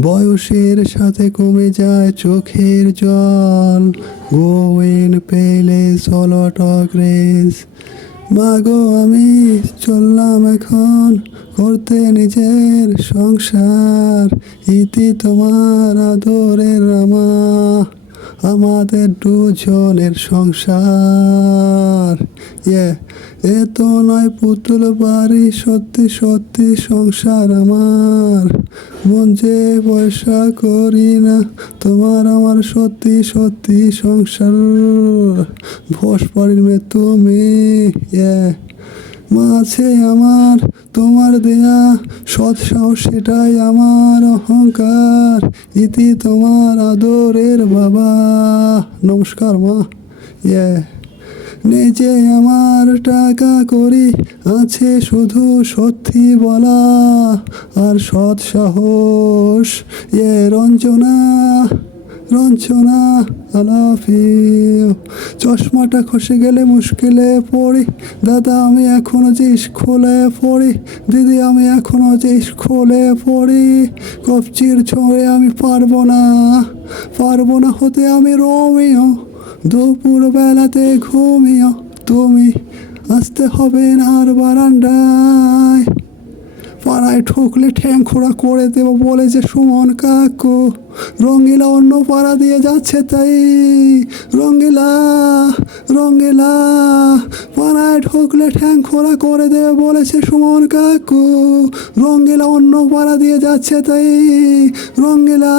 বয়সের সাথে কমে যায় চোখের জল, গোয়েন পেলে চলটক রেস। মাগো আমি চললাম এখন করতে নিজের সংসার, ইতি তোমার আদরের আমাদের দুজনের সংসার। এ তো নয় পুতুল বাড়ি, সত্যি সত্যি সংসার আমার। মন যে পয়সা করি না, তোমার আমার সত্যি সত্যি সংসার। ভোস বাড়ির মেয়ে তুমি, মাঝে আমার তোমার দেয়া সৎ সাহস, সেটাই আমার অহংকার, ইতি তোমার আদরের বাবা। নমস্কার মা। নিজে আমার টাকা করি, আছে শুধু সত্যি বলা আর সৎ সাহস। রঞ্জনা রঞ্জনা আলাফি। চশমাটা খসে গেলে মুশকিলে পড়ি, দাদা আমি এখনো যে স্কুলে পড়ি, দিদি আমি এখনো যে স্কুলে পড়ি। কবজির ছোঁয়ে আমি পারবো না হতে আমি রোমিও, দুপুর বেলাতে ঘুমিও তুমি, আসতে হবে না আর বারান্দায়। পাড়ায় ঠুকলে ঠ্যাং খোড়া করে দেব বলেছে সুমন কাকু, রঙ্গিলা অন্য পাড়া দিয়ে যাচ্ছে তাই। রঙ্গিলা পাড়ায় ঢুকলে ঠ্যাং খোড়া করে দেবে বলেছে সুমন কাকু, রঙ্গিলা অন্য পাড়া দিয়ে যাচ্ছে তাই। রঙ্গিলা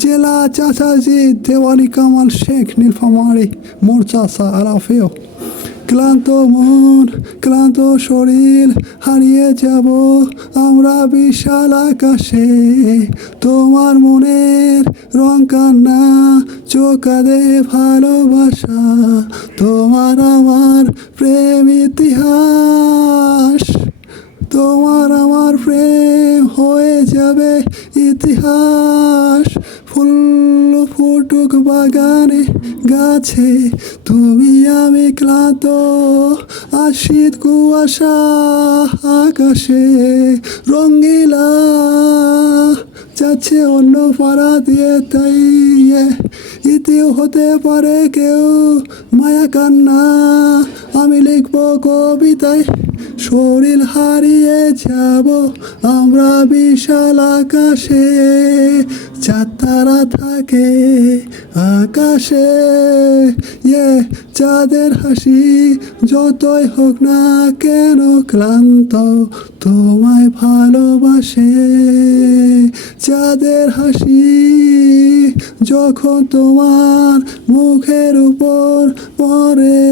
জেলা চাচাজি দেওয়ানি কামাল শেখ নীলফামারী, মোর চাচা আলাফেও। ক্লান্ত মন ক্লান্ত শরীর হারিয়ে যাব আমরা বিশাল আকাশে, তোমার মনের রং কান্না চোকাদে ভালোবাসা, তোমার আমার প্রেম ইতিহাস, তোমার আমার প্রেম হয়ে যাবে ইতিহাস। ফুল ফুটুক বাগানে গাছে, তুমি আমি ক্লান্ত আর শীত কুয়াশা আকাশে। রঙ্গিলা যাচ্ছে অন্য পাড়া দিয়ে তাই, ইতিও হতে পারে কেউ মায়া কান্না। আমি লিখবো কবিতায় শরীর হারিয়ে যাব আমরা বিশাল আকাশে, চাঁদ তারা থাকে আকাশে। চাঁদের হাসি যতই হোক না কেন ক্লান্ত তোমায় ভালোবাসে। চাঁদের হাসি যখন তোমার মুখের উপর পড়ে,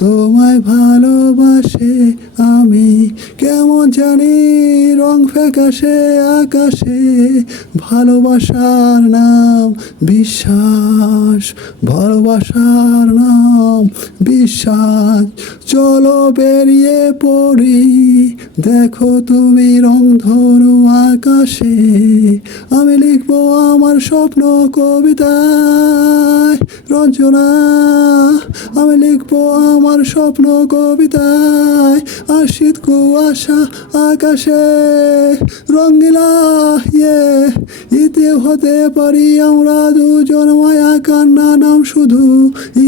তোমায় ভালোবাসে আমি কেমন জানি রং ফ্যাকাশে আকাশে। ভালোবাসার নাম বিশ্বাস, ভালোবাসার নাম বিশ্বাস। চলো বেরিয়ে পড়ি, দেখো তুমি রংধনু আকাশে। আমি লিখবো আমার স্বপ্ন কবিতায় রঞ্জনা, আমি লিখবো আমার স্বপ্ন কবিতায় আর শীত কুয়াশা আকাশে। রঙ্গিলা ইতি হতে পারি আমরা দুজন মায়া কান্না নাম শুধু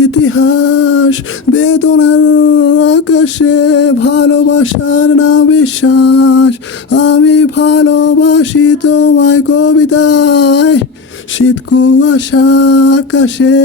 ইতিহাস। বেদনার আকাশে ভালোবাসার নাম বিশ্বাস, আমি ভালোবাসি তোমায় কবিতায় শীত কুয়াশা আকাশে।